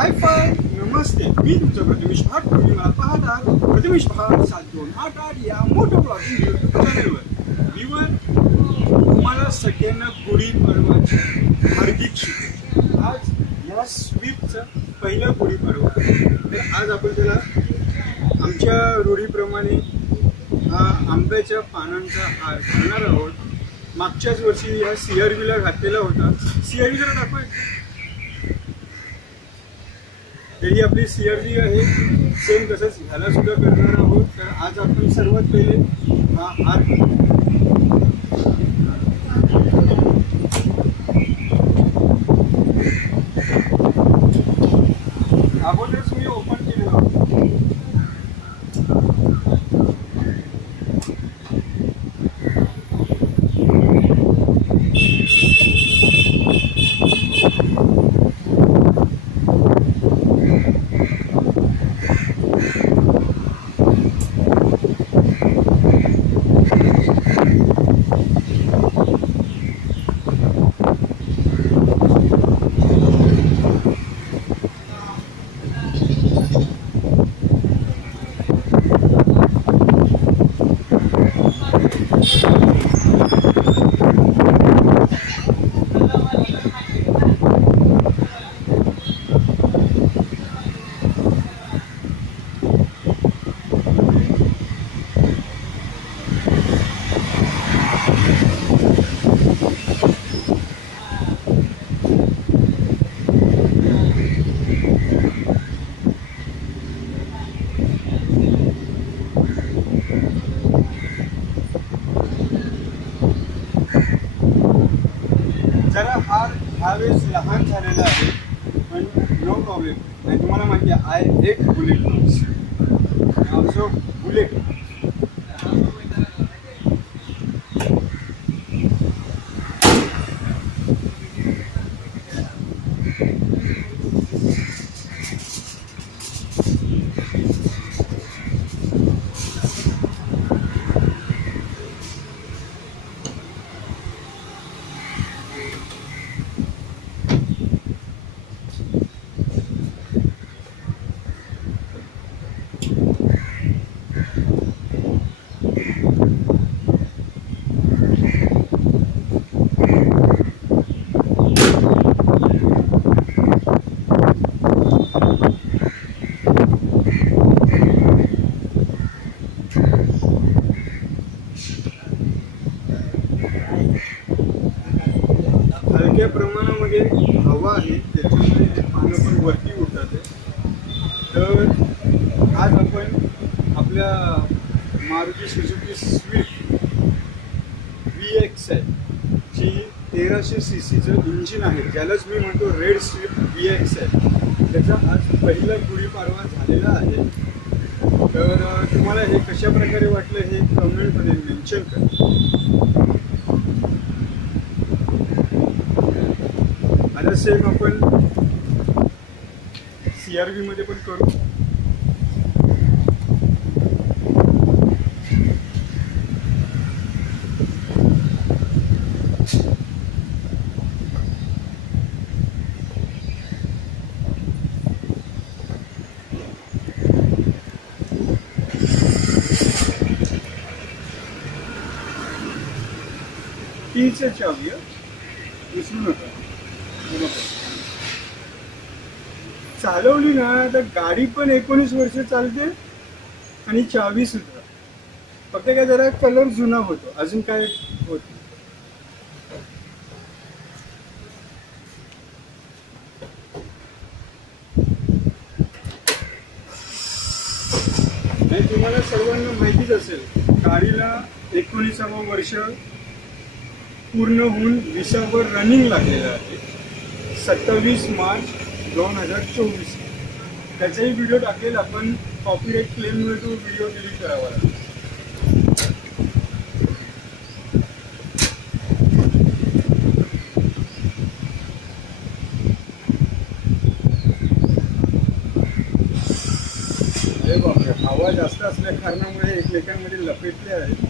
हाय five नमस्ते, मी तुमचा प्रथमेश भाट. तुम्ही मला पाहत आहात प्रथमेश भाट 7288 या मोठं ब्लॉगिंग यूट्यूब चॅनलवर. तुम्हाला सगळ्यांना गुढीपाडवाची हार्दिक शुभेच्छा. आज या स्वीपचं पहिलं गुढीपाडवा आहे. तर आज आपण त्याला आमच्या रूढीप्रमाणे हा आंब्याच्या पानांचा हार घालणार आहोत. मागच्याच वर्षी ह्या CRVला घातलेला होता. CRV जरा दाखवायचं. ही आपली CRV आहे. सेम तसंच ह्याला सुद्धा करणार आहोत. तर आज आपण सर्वात पहिले हा हार अगोदरच मी ओपन केलेला होता. जरा हार ह्यावेळेस लहान झालेला आहे, पण नो प्रॉब्लेम. आणि तुम्हाला माहिती आहे I hate bullet notes, also bullet. हलक्या प्रमाणामध्ये हवा आहे, त्याच्यामुळे पानं पण वरती उठतात. तर आज आपण आपल्या मारुती सुझुकी स्विफ्ट VXI जी 1300 CCचं इंजिन आहे, ज्यालाच मी म्हणतो रेड स्विफ्ट VXI, त्याचा आज पहिला गुढीपाडवा झालेला आहे. तर तुम्हाला हे कशा प्रकारे वाटलं हे कमेंटमध्ये मेन्शन करा. आता सेम आपण CRV मध्ये पण करू. कीचं चावी विसरू नका. चालवली ना तर गाडी पण 19 वर्ष चालते आणि चावी सुद्धा. फक्त काय जरा कलर जुना होतो, अजून काय होत नाही. तुम्हाला सर्वांना माहितीच असेल, गाडीला 19वे वर्ष पूर्ण होऊन 20वर रनिंग लागलेलं आहे. 27 मार्च 2024. त्याचाही व्हिडिओ टाकेल. आपण कॉपीराईट क्लेममुळे तो व्हिडिओ डिलीट करावा लागेल. अरे बापरे, हवा जास्त असल्या कारणामुळे एकमेकांमध्ये लपेटले आहेत.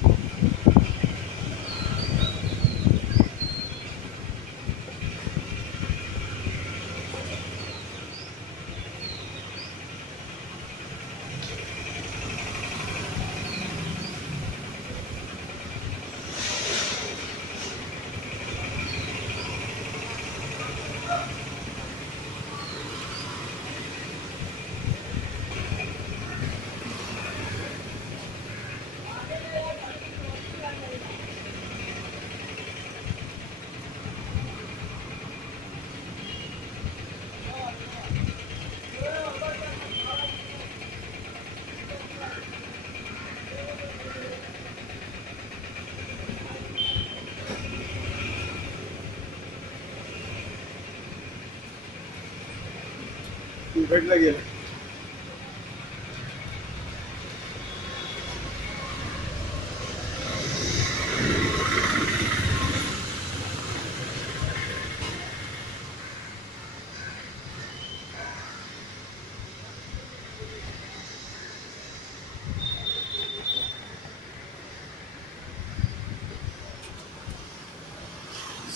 उघडला गेला.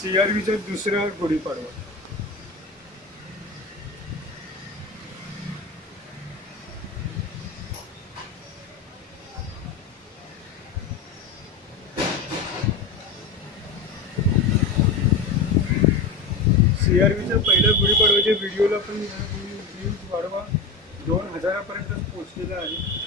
CRVचा दुसरा गुढीपाडवा. CRVच्या पहिल्या गुढीपाडव्याच्या व्हिडिओला पण व्ह्यूज वाढवा 2000 पर्यंत पोहोचलेला आहे.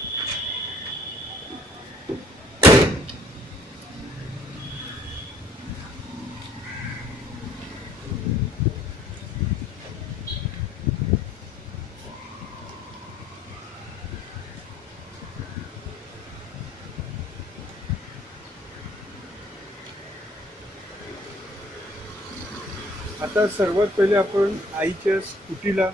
आता सर्वात पहिले आपण आईच्या स्कूटीला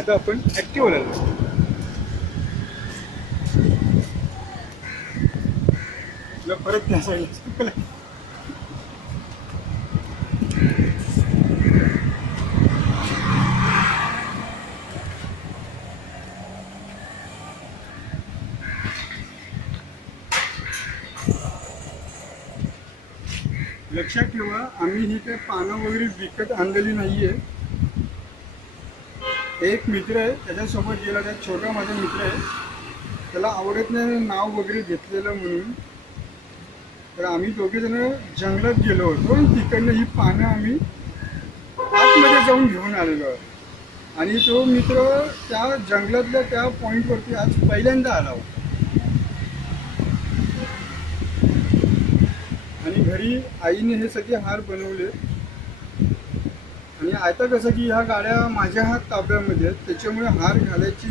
आता आपण ऍक्टिव्हला परत त्या साईडला लक्षात ठेवा, आम्ही ही काही पानं वगैरे विकत आणलेली नाहीये. एक मित्र आहे त्याच्यासोबत गेला, त्या छोटा माझा मित्र आहे, त्याला आवडत नाही नाव वगैरे घेतलेलं म्हणून. तर आम्ही दोघे जण जंगलात गेलो होतो आणि तिकडनं ही पानं आम्ही आतमध्ये जाऊन घेऊन आलेलो आहोत. आणि तो मित्र त्या जंगलातल्या त्या पॉईंटवरती आज पहिल्यांदा आला होता. आणि घरी आईने हे सगळे हार बनवले. आणि आता कसं की ह्या गाड्या माझ्या हात ताब्यामध्ये आहेत, त्याच्यामुळे हार घालायची,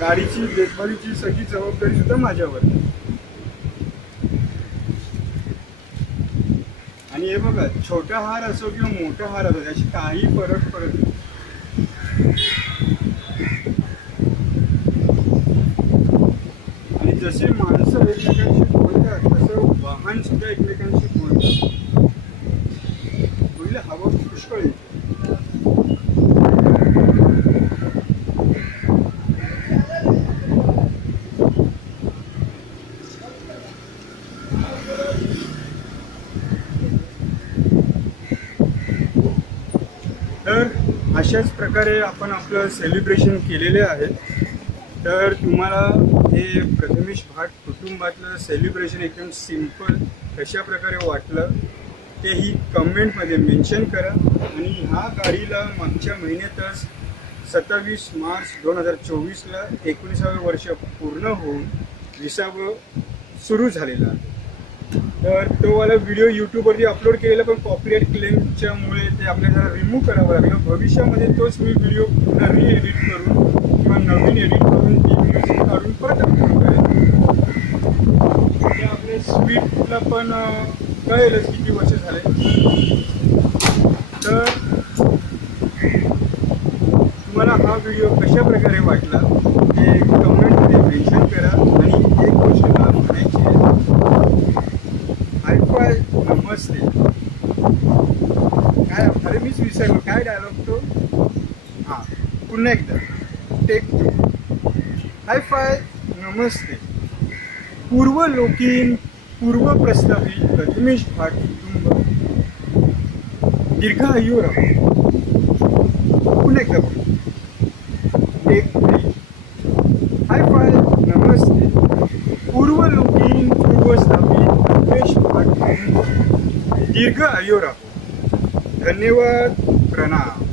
गाडीची देखभालीची सगळी जबाबदारी सुद्धा माझ्यावर. आणि हे बघा, छोटा हार असो किंवा मोठा हार असो, याची काही फरक पडत नाही. आणि जसे माणसं एकमेकांशी बोलतात तसं वाहन सुद्धा एकमेकांशी बोलतात. पहिले हवा पुष्कळ येते. तर अशाच प्रकारे आपण आपलं सेलिब्रेशन केलेले आहे. तर तुम्हाला हे प्रथमेश भाट कुटुंबातलं सेलिब्रेशन एकदम सिंपल कशा प्रकारे वाटलं तेही कमेंटमध्ये मेन्शन करा. आणि ह्या गाडीला मागच्या महिन्यातच 27 मार्च 2024ला 19वे वर्ष पूर्ण होऊन 20वे सुरू झालेलं आहे. तर तो वाला व्हिडिओ यूट्यूबवरती अपलोड केलेला, पण कॉपीराईट क्लेमच्यामुळे ते आपल्याला जरा रिमूव्ह करावं लागलं. भविष्यामध्ये तोच मी व्हिडिओ पुन्हा रिएडिट करून किंवा नवीन एडिट करून ती म्युझिक काढून परत अपलोड करेन. ते आपले स्वीटला पण कळेलच किती वर्ष झाले. तर तुम्हाला हा व्हिडिओ कशा प्रकारे वाटला ते कमेंटमध्ये मेन्शन करा. आणि एक गोष्ट मला म्हणायची आहे, हायफाय नमस्ते. काय अरे मीच विसरलो काय डायलॉग तो. हां पुन्हा एकदा टेक 2. हायफाय नमस्ते. पूर्वलोकीन पूर्वप्रस्तावित प्रथमेश भाट कुटुंब दीर्घायू राहो. पुन्हा एकदा टेक 3. हायफाय नमस्ते. पूर्वलोकीन पूर्वस्थापित प्रथमेश भाट कुटुंब दीर्घ आयु राहो. धन्यवाद. प्रणाम.